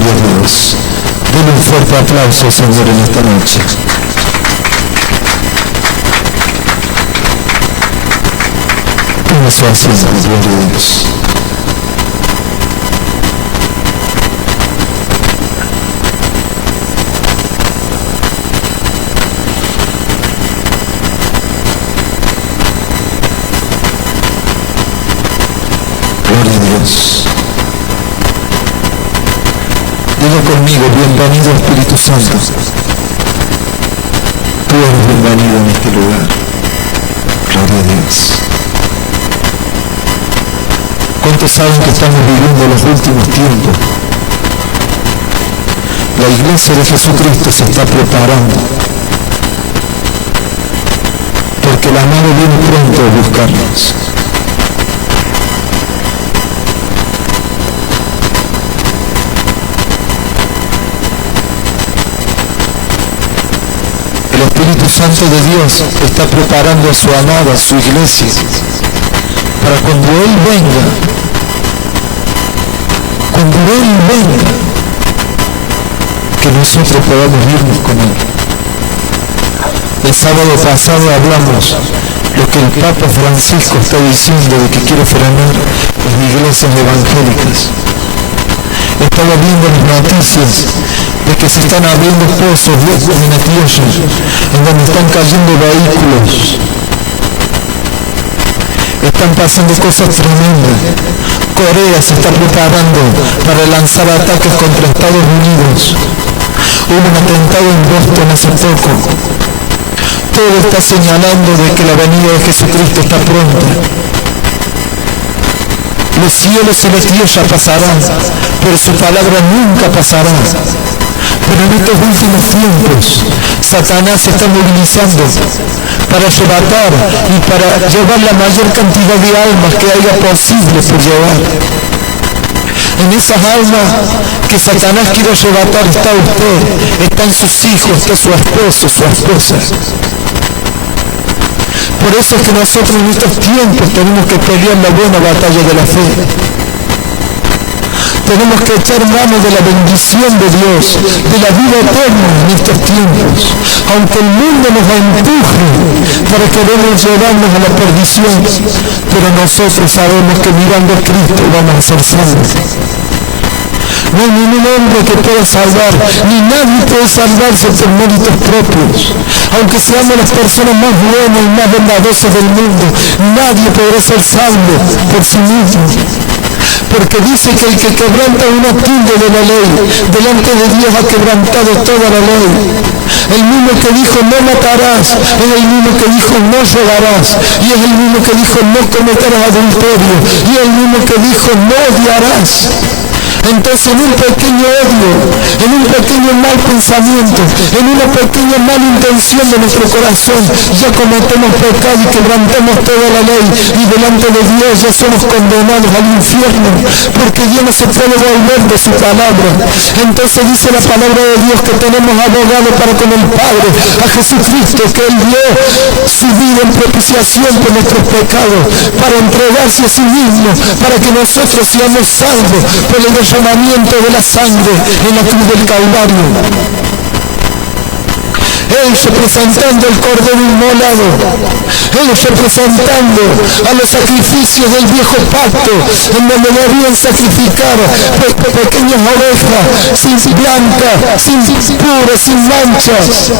Gloria a Dios. Denle un fuerte aplauso, Señor, en esta noche. Toma su asiento, gloria a Dios. Gloria a Dios. Diga conmigo, bienvenido Espíritu Santo. Tú eres bienvenido en este lugar. Gloria a Dios. ¿Cuántos saben que estamos viviendo los últimos tiempos? La iglesia de Jesucristo se está preparando, porque el amado viene pronto a buscarnos. El Espíritu Santo de Dios está preparando a su amada, a su iglesia, para cuando Él venga, que nosotros podamos irnos con Él. El sábado pasado hablamos lo que el Papa Francisco está diciendo de que quiere frenar las iglesias evangélicas. Estaba viendo las noticias de que se están abriendo pozos en la tierra, en donde están cayendo vehículos. Están pasando cosas tremendas. Corea se está preparando para lanzar ataques contra Estados Unidos. Hubo un atentado en Boston hace poco. Todo está señalando de que la venida de Jesucristo está pronta. Los cielos y la tierra pasarán, pero su palabra nunca pasará. Pero en estos últimos tiempos, Satanás se está movilizando para arrebatar y para llevar la mayor cantidad de almas que haya posible por llevar. En esas almas que Satanás quiere arrebatar está usted, están sus hijos, está su esposo, su esposa. Por eso es que nosotros en estos tiempos tenemos que pelear la buena batalla de la fe. Tenemos que echar mano de la bendición de Dios, de la vida eterna en estos tiempos. Aunque el mundo nos empuje para querer llevarnos a la perdición, pero nosotros sabemos que mirando a Cristo vamos a ser salvos. No hay ningún hombre que pueda salvar, ni nadie puede salvarse por méritos propios. Aunque seamos las personas más buenas y más bondadosas del mundo, nadie podrá ser salvo por sí mismo. Porque dice que el que quebranta una tilde de la ley, delante de Dios ha quebrantado toda la ley. El mismo que dijo no matarás, es el mismo que dijo no robarás, y es el mismo que dijo no cometerás adulterio, y es el mismo que dijo no odiarás. Entonces en un pequeño odio, en un pequeño mal pensamiento, en una pequeña mala intención de nuestro corazón, ya cometemos pecado y quebrantamos toda la ley, y delante de Dios ya somos condenados al infierno, porque Dios no se puede volver de su palabra. Entonces dice la palabra de Dios que tenemos abogado para con el Padre, a Jesucristo, que Él dio su vida en propiciación por nuestros pecados, para entregarse a sí mismo, para que nosotros seamos salvos por el derramamiento de la sangre en la cruz del Calvario. Él representando el cordero inmolado, Él representando a los sacrificios del viejo pacto, en donde debían sacrificar pequeñas ovejas, sin blancas, sin puras, sin manchas.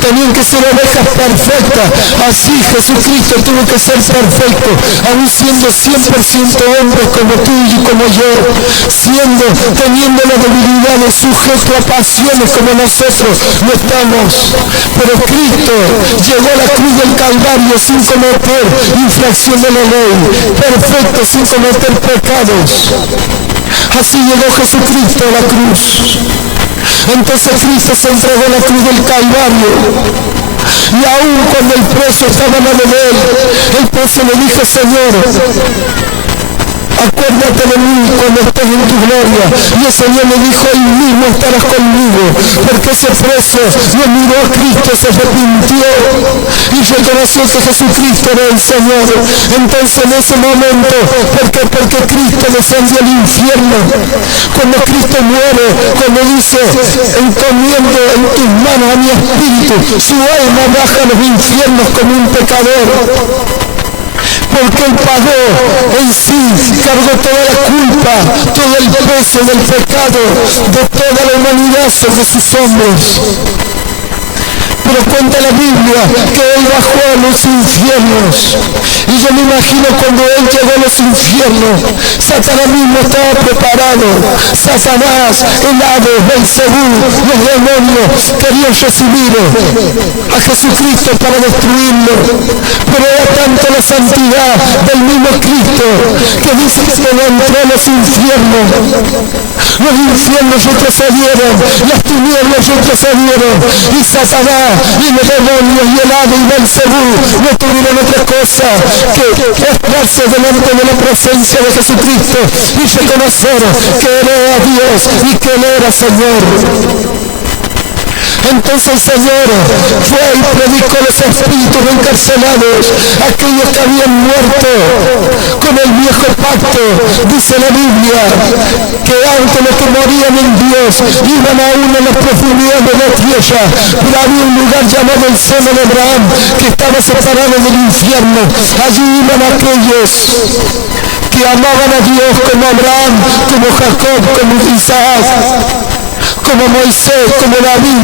Tenían que ser ovejas perfectas. Así Jesucristo tuvo que ser perfecto, aún siendo 100% hombre como tú y como yo, teniendo la debilidad de sujeto a pasiones como nosotros no estamos. Pero Cristo llegó a la cruz del Calvario sin cometer infracción de la ley, perfecto sin cometer pecados. Así llegó Jesucristo a la cruz. Entonces Cristo se entregó a la cruz del Calvario, y aún cuando el preso estaba al lado de él, el preso le dijo: Señor, acuérdate de mí cuando estés en tu gloria. Y el Señor le dijo: ahí mismo estarás conmigo. Porque ese preso no miró a Cristo, se arrepintió y reconoció que Jesucristo era el Señor. Entonces en ese momento, porque Cristo descendió al infierno, Cuando Cristo muere, cuando dice, encomiendo en tus manos a mi espíritu, su alma baja a los infiernos como un pecador. Porque Él pagó en sí, cargó toda la culpa, todo el peso del pecado de toda la humanidad sobre sus hombros. Pero cuenta la Biblia que Él bajó a los infiernos. Y yo me imagino cuando Él llegó a los infiernos, Satanás mismo estaba preparado. Satanás, el Hades, Belcebú, los demonios querían recibir a Jesucristo para destruirlo. Pero era tanto la santidad del mismo Cristo que dice que cuando entró a los infiernos retrocedieron, las tinieblas retrocedieron, y Satanás y los demonios y el Hades y Belcebú no tuvieron otra cosa que postrarse delante de la presencia de Jesucristo y reconocer que Él era Dios y que Él era Señor. Entonces el Señor fue y predicó a los espíritus encarcelados, aquellos que habían muerto con el viejo pacto. Dice la Biblia que antes los que morían en Dios iban aún a las profundidades de la tierra, pero había un lugar llamado el seno de Abraham que estaba separado del infierno. Allí iban aquellos que amaban a Dios como Abraham, como Jacob, como Isaac, como Moisés, como David,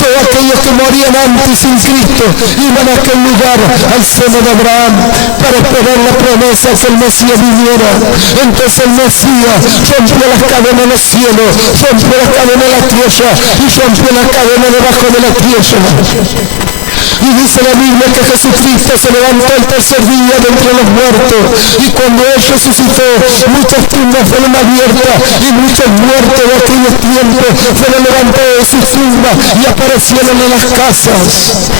todos aquellos que morían antes sin Cristo, iban a aquel lugar, al seno de Abraham, para esperar la promesa que el Mesías viniera. Entonces el Mesías rompió las cadenas de los cielos, rompió las cadenas de la tierra y rompió las cadenas debajo de la tierra. Y dice la Biblia que Jesucristo se levantó el tercer día de entre los muertos, y cuando Él resucitó, muchas tumbas fueron abiertas y muchos muertos de aquellos tiempos fueron levantados de sus tumbas y aparecieron en las casas.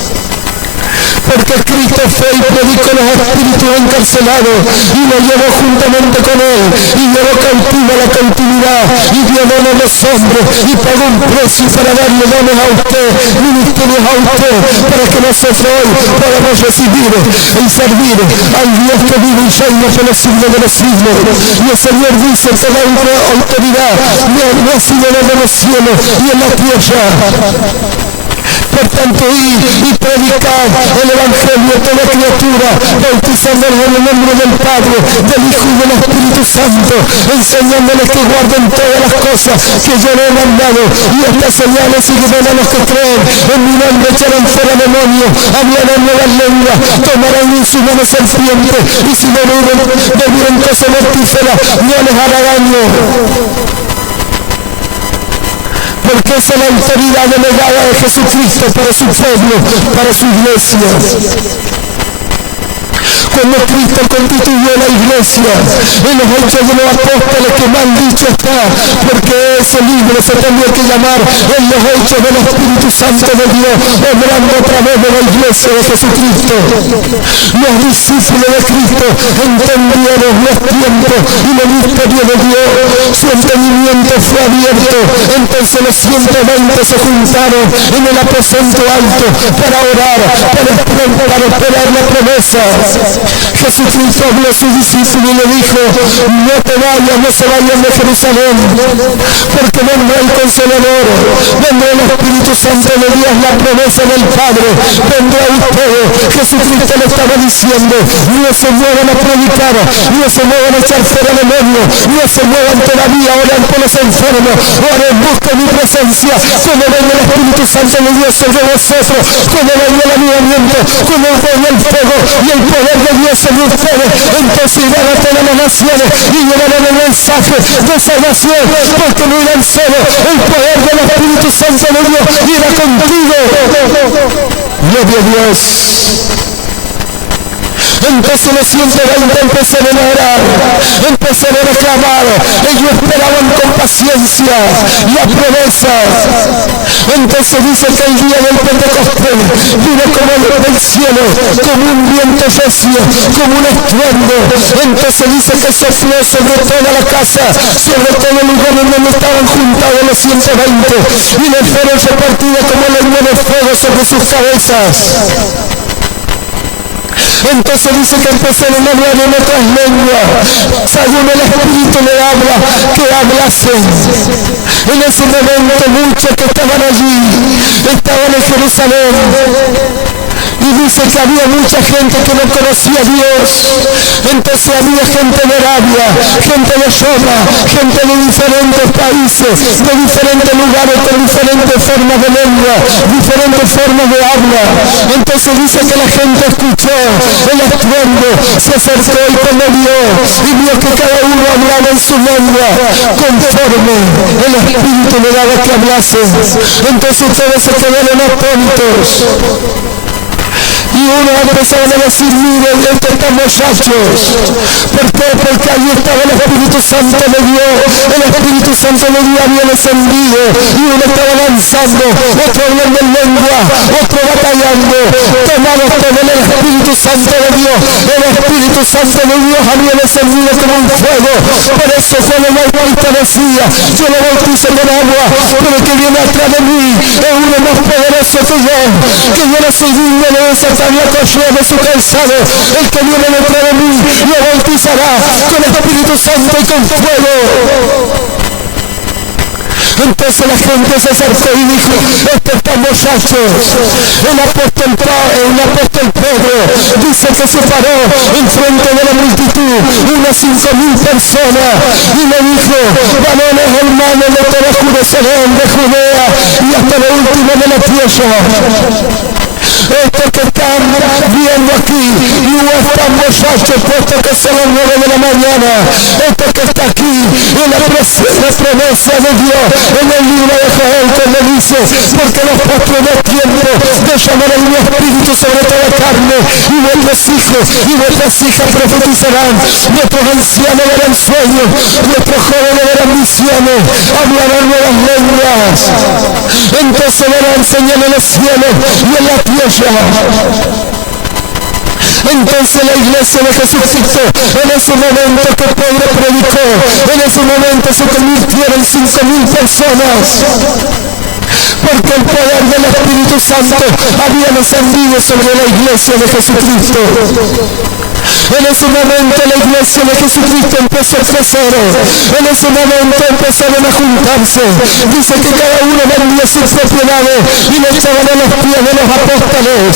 Porque Cristo fue y predicó a los espíritus encarcelados y lo llevó juntamente con Él y llevó cautivo a la cautividad y dio dones a los hombres y pagó un precio para darle dones a usted, ministerios a usted, para que nosotros hoy podamos recibir y servir al Dios que vive y reina por los siglos de los siglos. Y el Señor dice que la autoridad no ha sido de los cielos y en la tierra. Por tanto, ir y predicar el Evangelio a toda criatura, bautizándolos en el nombre del Padre, del Hijo y del Espíritu Santo, enseñándoles que guarden todas las cosas que yo les he mandado, y estas señales seguirán a los que creen. En mi nombre echarán fuera demonios, hablarán nuevas lenguas, tomarán en sus manos serpientes, y si bebieren cosa mortífera, no les hará daño. Porque esa es la autoridad delegada de Jesucristo para su pueblo, para su iglesia. Cuando Cristo constituyó la iglesia, en los Hechos de los Apóstoles, que mal dicho está, porque ese libro se tendría que llamar en los Hechos del Espíritu Santo de Dios, obrando a través de la iglesia de Jesucristo. Los discípulos de Cristo entendieron los tiempos y los misterios de Dios, su entendimiento fue abierto. Entonces los 120 se juntaron en el aposento alto para orar, para esperar la promesa. Jesucristo habló a sus discípulos y le dijo: no te vayas, no se vayan de Jerusalén, porque vendrá el Consolador, vendrá el Espíritu Santo de Dios, la promesa del Padre, vendrá a ustedes. Jesucristo le estaba diciendo: no se muevan a predicar, no se muevan a echar fuera demonios, no se muevan todavía a orar por los enfermos, oren, busquen mi presencia, cuando venga el Espíritu Santo de Dios sobre vosotros, cuando venga el avivamiento, cuando venga el fuego y el poder de Dios sobre ustedes, entonces irán a todas las naciones y llevarán el mensaje de salvación, porque no irán solo, el poder del Espíritu Santo de Dios irá contigo. Gloria a Dios. Entonces los 120 empezaron a orar, empezaron a clamar, ellos esperaban con paciencia la promesa. Entonces dice que el día del Pentecostés vino como del cielo, como un viento recio, como un estruendo. Entonces dice que sopló sobre toda la casa, sobre todo el lugar en donde estaban juntados los 120, y les fueron repartidos como leña de fuego sobre sus cabezas. Entonces dice que empezaron a hablar en otras lenguas, según el Espíritu le habla, que hablasen. En ese momento muchos que estaban allí, estaban en Jerusalén, y dice que había mucha gente que no conocía a Dios. Entonces había gente de Arabia, gente de Roma, gente de diferentes países, de diferentes lugares, con diferentes formas de lengua, diferentes formas de habla. Entonces dice que la gente escuchó el estruendo, se acercó y cuando vio, y vio que cada uno hablaba en su lengua, conforme el Espíritu le daba que hablasen. Entonces todos se quedaron atentos. Y uno empezaron a decir, miren, estos están muchachos. ¿Por qué? Porque allí estaba el Espíritu Santo de Dios. El Espíritu Santo de Dios había descendido. Y uno estaba lanzando, otro hablando en lengua, otro batallando. Tomados por el Espíritu Santo de Dios. El Espíritu Santo de Dios había descendido como un fuego. Por eso cuando el Bautista decía, yo lo bautizo con agua, pero el que viene atrás de mí es uno más poderoso que yo no soy digno de esa la cochera de su calzado. El que viene detrás de mí lo bautizará con Espíritu Santo y con fuego. Entonces la gente se acercó y dijo, estos están muchachos. El apóstol Pedro dice que se paró en frente de la multitud, unas 5.000 personas, y le dijo, varones hermanos de toda Jerusalén, de Judea y hasta lo último de la tierra. Estos que están viendo aquí, no están muchachos, puesto que son las 9 de la mañana. Esto que está aquí, en la promesa de Dios, en el libro de Joel, que le dice, porque los postreros tiempos de llamar el mi espíritu sobre toda carne, y vuestros hijos y vuestras hijas profetizarán, nuestros ancianos verán sueños, nuestros jóvenes verán visiones, hablarán nuevas lenguas. Entonces verán señales en los cielos y en la tierra. Entonces la iglesia de Jesucristo, en ese momento que Pedro predicó, en ese momento se convirtieron en 5.000 personas. Porque el poder del Espíritu Santo había descendido sobre la iglesia de Jesucristo. En ese momento la iglesia de Jesucristo empezó a crecer. En ese momento empezaron a juntarse. Dice que cada uno vendía sus propiedades y le echaban a los pies de los apóstoles.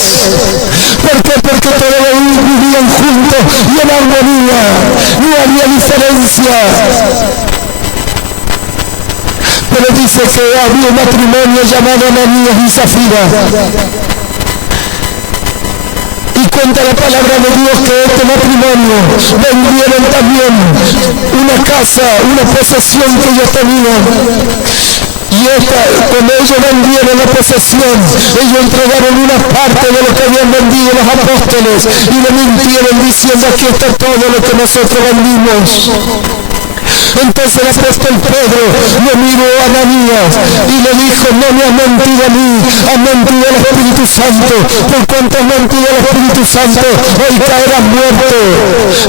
¿Por qué? Porque todos vivían juntos y en armonía. No había diferencia. Pero dice que había un matrimonio llamado Ananías y Zafira. Y cuenta la palabra de Dios que este matrimonio vendieron también una casa, una posesión que ellos tenían. Y cuando ellos vendieron la posesión, ellos entregaron una parte de lo que habían vendido los apóstoles y le mintieron diciendo, aquí está todo lo que nosotros vendimos. Entonces el apóstol Pedro le miró a Ananías y le dijo, no me has mentido a mí, has mentido al Espíritu Santo. Por cuanto has mentido al Espíritu Santo, hoy caerás muerto.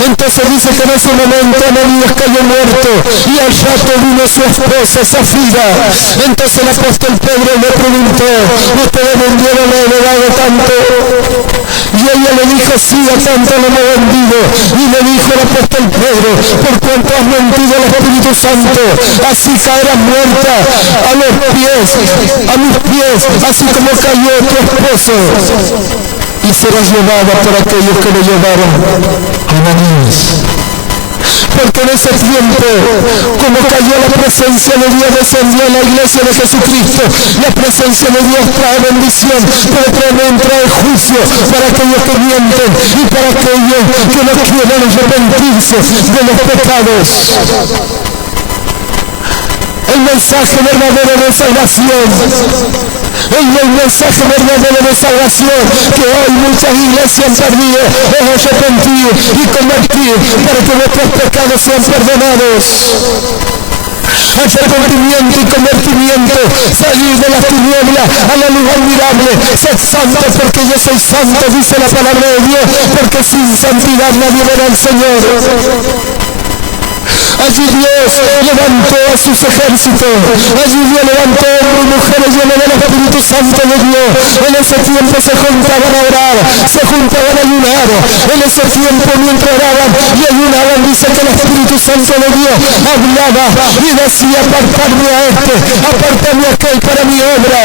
Entonces dice que en ese momento Ananías cayó muerto y al rato vino su esposa Zafira. Entonces el apóstol Pedro le preguntó, ¿ustedes vendieron la heredad de tanto? Y ella le dijo, sí, a tanto lo hemos vendido. Y le dijo el apóstol Pedro, por cuanto has mentido al Espíritu Santo, así caerás muerta a los pies, a mis pies, así como cayó tu esposo. Y serás llevada por aquellos que lo llevaron a Ananías. Porque en ese tiempo, como cayó la presencia de Dios, descendió a la iglesia de Jesucristo. La presencia de Dios trae bendición, pero también trae juicio para aquellos que mienten y para aquellos que no quieren arrepentirse de los pecados. El mensaje verdadero de salvación. El mensaje verdadero de salvación que hoy muchas iglesias han perdido es arrepentir y convertir para que nuestros pecados sean perdonados. Arrepentimiento y convertimiento, salir de las tinieblas a la luz admirable, ser santo porque yo soy santo, dice la palabra de Dios, porque sin santidad nadie verá al Señor. Allí Dios levantó a sus ejércitos. Allí Dios levantó hombres y mujeres llenos del Espíritu Santo de Dios. En ese tiempo se juntaban a orar, se juntaban a ayunar. En ese tiempo mientras oraban y ayunaban, dice que el Espíritu Santo de Dios hablaba y decía: apartarme a este, apartarme a aquel para mi obra.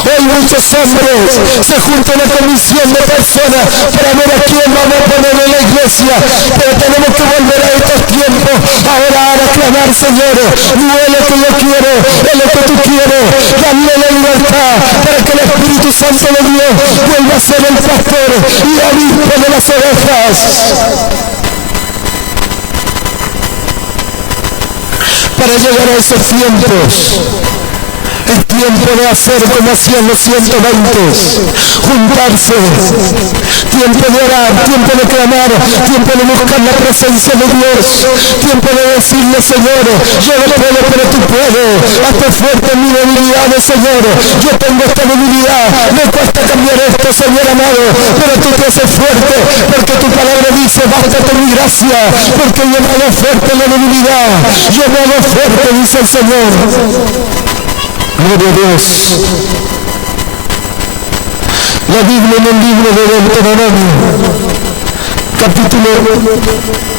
Hoy muchos hombres se juntan a comisión de personas para ver a quién vamos a poner en la iglesia, pero tenemos que volver a estos tiempos a orar, a clamar: Señor, no es lo que yo quiero, es lo que tú quieres. Dame la libertad para que el Espíritu Santo de Dios vuelva a ser el pastor y obispo de las ovejas. Para llegar a esos tiempos, es tiempo de hacer como hacían los 120, juntarse, tiempo de orar, tiempo de clamar, tiempo de buscar la presencia de Dios, tiempo de decirle: Señor, yo no puedo, pero tú puedes, hazte fuerte en mi debilidad, Señor, yo tengo esta debilidad, me cuesta cambiar esto, Señor amado, pero tú te haces fuerte, porque tu palabra dice: bástate mi gracia, porque yo me hago fuerte en la debilidad, yo me hago fuerte, dice el Señor. Gloria a Dios. La Biblia en el libro de Deuteronomio, capítulo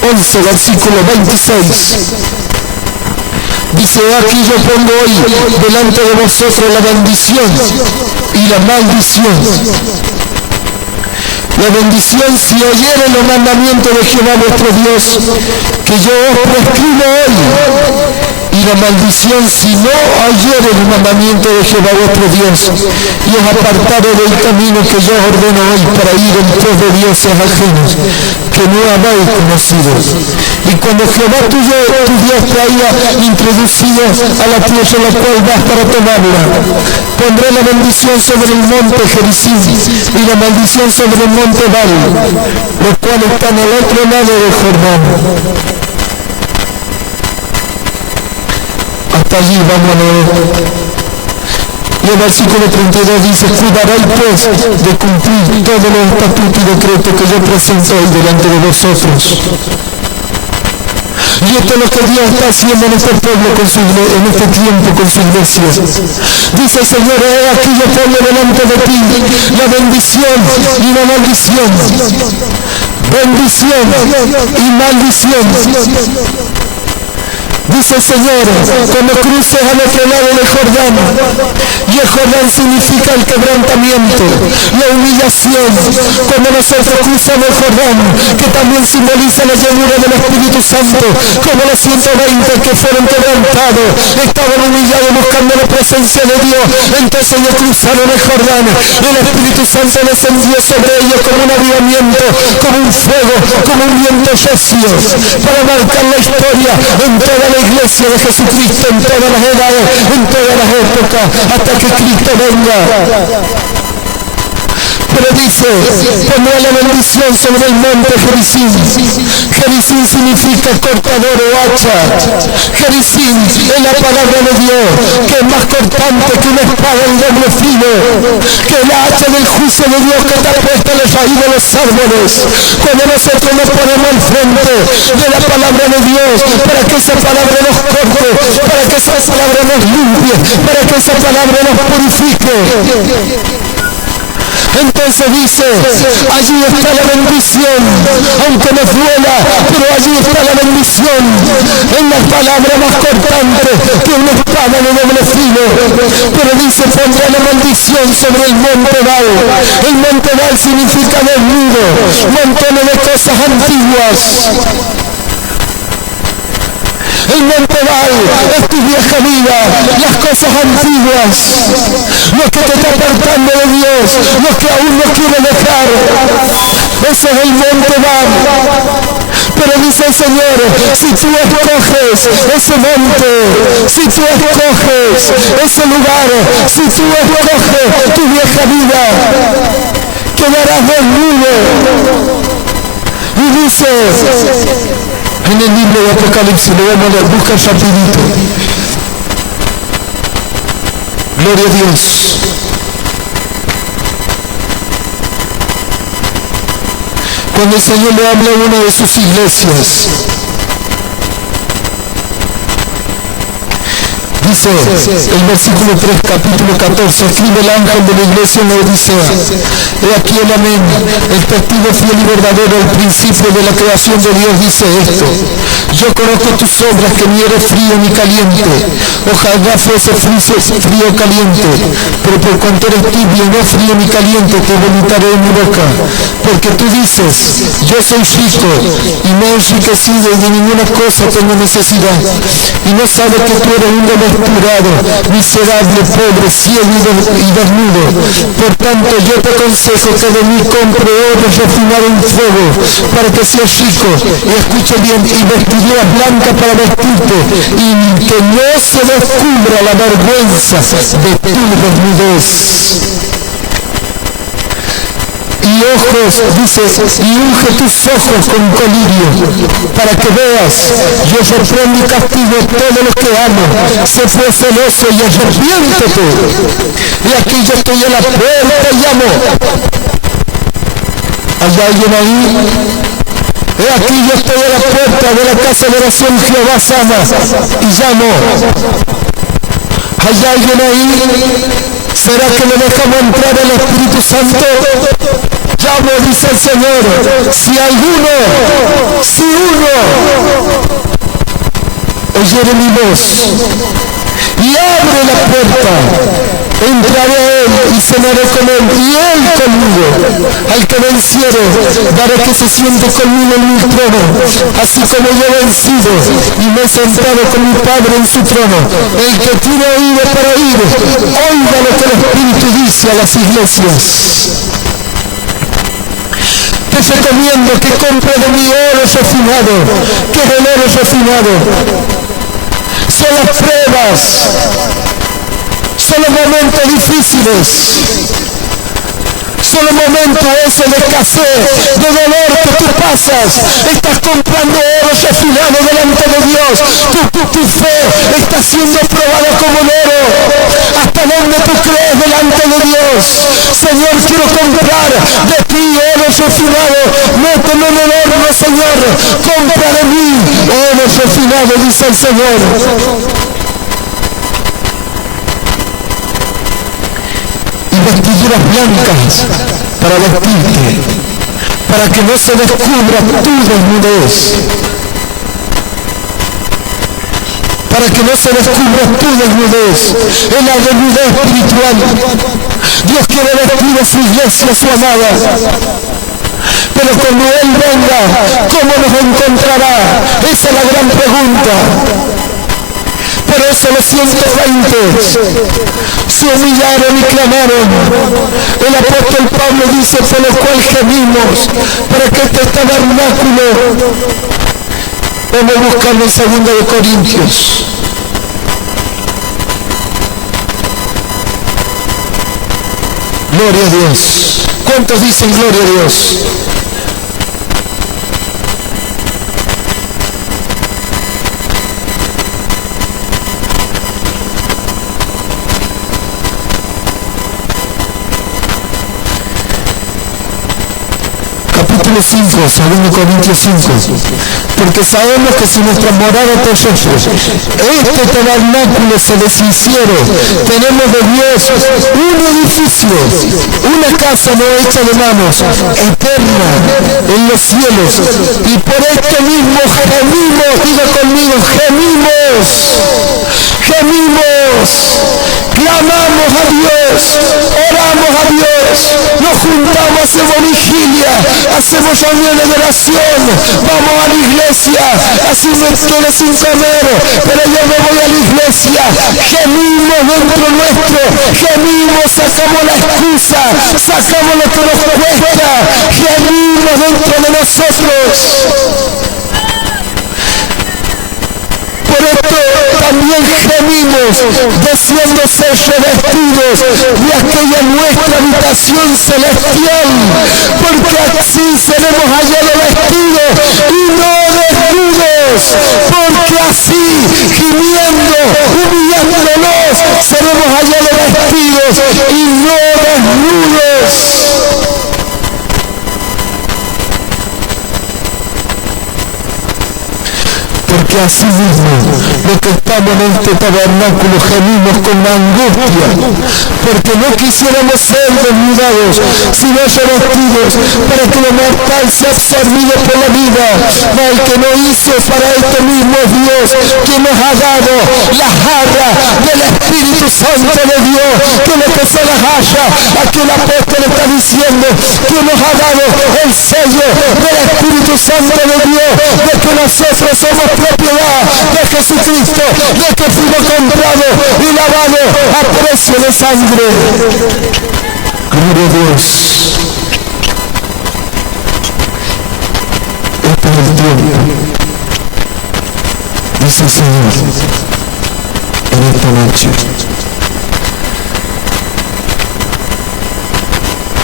11, versículo 26, dice: aquí yo pongo hoy delante de vosotros la bendición y la maldición. La bendición si oyeren los mandamientos de Jehová vuestro Dios, que yo os prescribo hoy. Y la maldición si no oyeren el mandamiento de Jehová vuestro Dios, y os apartaron del camino que yo os ordeno hoy para ir en pos de dioses ajenos, que no habéis conocido. Y cuando Jehová tu Dios te haya introducido a la tierra en la cual vas para tomarla, pondré la bendición sobre el monte Gerizim y la maldición sobre el monte Baal, los cuales están al otro lado del Jordán. Hasta allí vamos a leer. Y el versículo 32 dice: cuidaréis pues de cumplir todos los estatutos y decretos que yo presento hoy delante de vosotros. Y esto es lo que Dios está haciendo en este pueblo, en este tiempo con su iglesia. Dice el Señor: aquí yo pongo delante de ti la bendición y la maldición. Bendición y maldición. Dice el Señor: cuando cruces al otro lado del Jordán, y el Jordán significa el quebrantamiento, la humillación, cuando nosotros cruzamos el Jordán, que también simboliza la llenura del Espíritu Santo, como los 120 que fueron quebrantados, estaban humillados buscando la presencia de Dios, entonces ellos cruzaron el Jordán, y el Espíritu Santo descendió sobre ellos como un avivamiento, como un fuego, como un viento recio, para marcar la historia en toda la iglesia de Jesucristo, en todas las edades, en todas las épocas, hasta que Cristo venga. Pero dice: pondrá la bendición sobre el monte Gerizim. Gerizim significa cortador o hacha. Gerizim es la palabra de Dios, que es más cortante que una espada en doble filo, que es la hacha del juicio de Dios que está puesta en la raíz de los árboles. Cuando nosotros nos ponemos al frente de la palabra de Dios, para que esa palabra nos corte, para que esa palabra nos limpie, para que esa palabra nos purifique. Entonces dice: allí está la bendición, aunque nos duela, pero allí está la bendición, en la palabra más cortante que una espada de doble filo. Pero dice: pondrá la maldición sobre el monte Baal. El monte Baal significa desnudo, montones de cosas antiguas. El monte Baal es tu vieja vida, las cosas antiguas, lo que te está apartando de Dios, lo que aún no quiere dejar. Ese es el monte Baal. Pero dice el Señor: si tú escoges ese monte, si tú escoges ese lugar, si tú escoges tu vieja vida, quedarás desnudo. Y dice en el libro de Apocalipsis, lo vamos a leer, busca rapidito. Gloria a Dios. Cuando el Señor le habla a una de sus iglesias, Dice el versículo 3, capítulo 14, escribe el ángel de la iglesia en la Odisea. He aquí el amén, el testigo fiel y verdadero, el principio de la creación de Dios, dice esto: yo conozco tus obras, que ni eres frío ni caliente. Ojalá fuese frío o caliente, pero por cuanto eres tibio, no frío ni caliente, te vomitaré en mi boca. Porque tú dices: yo soy rico y me he enriquecido y de ninguna cosa tengo necesidad. Y no sabes que tú eres un desventurado, miserable, pobre, ciego y desnudo. Por tanto, yo te aconsejo que de mí compre oro refinado en fuego, para que seas rico, y escuche bien, y vestiduras blancas para vestirte, y que no se descubra la vergüenza de tu desnudez. Y ojos, dice, y unge tus ojos con colirio, para que veas. Yo reprendo y castigo a todos los que amo. Sé pues celoso y arrepiéntete. Y aquí yo estoy a la puerta y llamo. ¿Hay alguien ahí? He aquí yo estoy a la puerta de la casa de oración Jehová Sama y llamo. ¿Hay alguien ahí? ¿Será que le dejamos entrar el Espíritu Santo? Llamo, dice el Señor. Si uno oyere mi voz y abre la puerta, entraré a él y cenaré con él y él conmigo. Al que venciere, daré que se siente conmigo en mi trono, así como yo he vencido y me he sentado con mi Padre en su trono. El que tiene oído para oír, oiga lo que el Espíritu dice a las iglesias. Te recomiendo que compre de mi oro refinado, que es el oro refinado. Son las pruebas, son los momentos difíciles, son los momentos esos de escasez, de dolor que tú pasas. Estás comprando oro refinado delante de Dios. Tu fe está siendo probada como el oro. ¿Hasta dónde tú crees delante de Dios? Señor, quiero comprar de ti oro refinado. Méteme en el horno, Señor. Compra de mí oro refinado, dice el Señor. Vestiduras blancas para vestirte, para que no se descubra tu desnudez, para que no se descubra tu desnudez, en la desnudez espiritual. Dios quiere vestir a su iglesia, su amada. Pero cuando Él venga, ¿cómo nos encontrará? Esa es la gran pregunta. Por eso los 120 se humillaron y clamaron. El apóstol Pablo dice: por lo cual gemimos, para que este tabernáculo, vamos a buscarlo en 2 de Corintios. Gloria a Dios. ¿Cuántos dicen gloria a Dios? Capítulo 5, 2 Corintios 5. Porque sabemos que si nuestra morada terrestre, este tabernáculo se deshiciere, tenemos de Dios un edificio, una casa no hecha de manos, eterna en los cielos. Y por esto mismo gemimos, diga conmigo, gemimos, clamamos a Dios, oramos a Dios, nos juntamos, hacemos vigilia, hacemos reuniones de oración, vamos a la iglesia, así me quedé sin comer, pero yo me voy a la iglesia, gemimos dentro nuestro, gemimos, sacamos la excusa, sacamos lo que nos cuesta, gemimos dentro de nosotros. Por esto también gemimos, deseando ser revestidos de aquella nuestra habitación celestial, porque así seremos hallados vestidos y no desnudos, porque así, gimiendo, humillándonos, seremos hallados vestidos y no desnudos. Porque así mismo, los que estamos en este tabernáculo gemimos con angustia, porque no quisiéramos ser desnudados, sino revestidos, para que lo mortal sea absorbido por la vida. Mas el que no hizo para esto mismo es Dios, que nos ha dado la jarra del Espíritu Santo de Dios, que lo que se las haya, aquí el apóstol está diciendo que nos ha dado el sello del Espíritu Santo de Dios, de que nosotros somos propiedad de Jesucristo, de que fuimos comprados y lavados a precio de sangre. Gloria a Dios. Este es el tiempo, dice el Señor, en esta noche.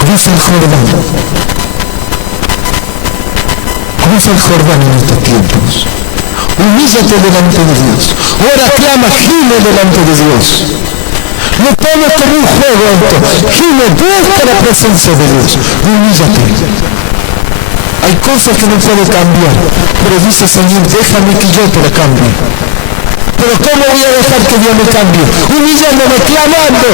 Cruza el Jordán. Cruza el Jordán en estos tiempos. Humíllate delante de Dios. Ora, clama, gime delante de Dios. No tomes como un juego esto. Gime, busca la presencia de Dios. Humíllate. Hay cosas que no puedo cambiar, pero dice el Señor, déjame que yo te lo cambie. Pero ¿cómo voy a dejar que Dios me cambie? Humillándome, clamando,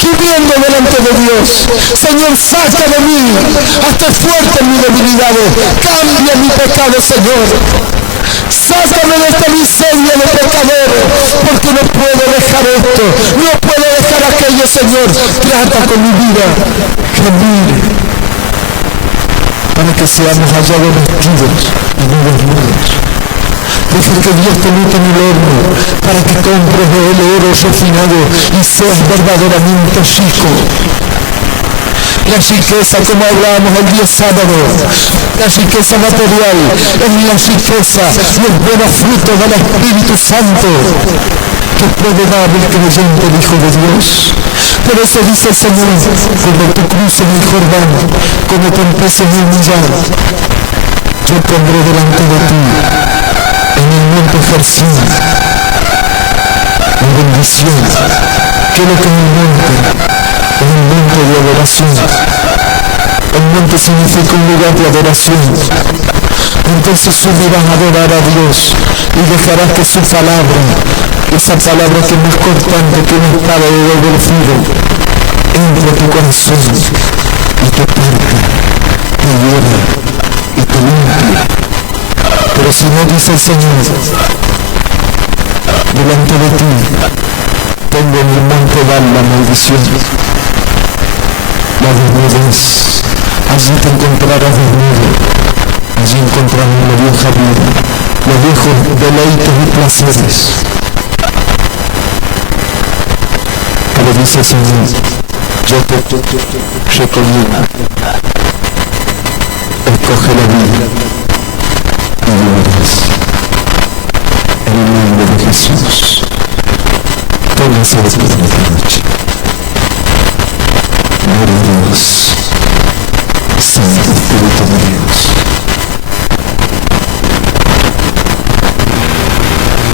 gimiendo delante de Dios. Señor, saca de mí, hazte fuerte en mis debilidades, cambia mi pecado, Señor. Sácame de esta miseria de pecador, porque no puedo dejar esto, no puedo dejar aquello, Señor. Trata con mi vida, gemir, para que seamos hallados vestidos y no desnudos. Deja que Dios te meta en el horno, para que compres de él oro refinado y seas verdaderamente rico. La riqueza, como hablábamos el día sábado, la riqueza material es la riqueza, los buenos frutos del Espíritu Santo que puede dar el creyente, el Hijo de Dios. Por eso dice el Señor, cuando tú cruces el Jordán, cuando te empieces a humillar, yo pondré delante de ti, en el monte Gersón, la bendición, que es lo que es el monte. Es un monte de adoración. El monte significa un lugar de adoración. Entonces subirás a adorar a Dios y dejarás que su palabra, esa palabra que es más cortante que una espada de doble filo, entre a tu corazón y te parta, te hiera y te limpia. Pero si no, dice el Señor, delante de ti tengo en el monte Gal la maldición, la desnudez. Allí te encontrarás desnudo, allí encontrarás la vieja vida, los viejos deleites y placeres. Pero dice el Señor, yo te recomiendo, escoge la vida y vivirás. En el nombre de Jesús, póngase de pie esta noche. Gloria a Dios, Santo Espíritu de Dios.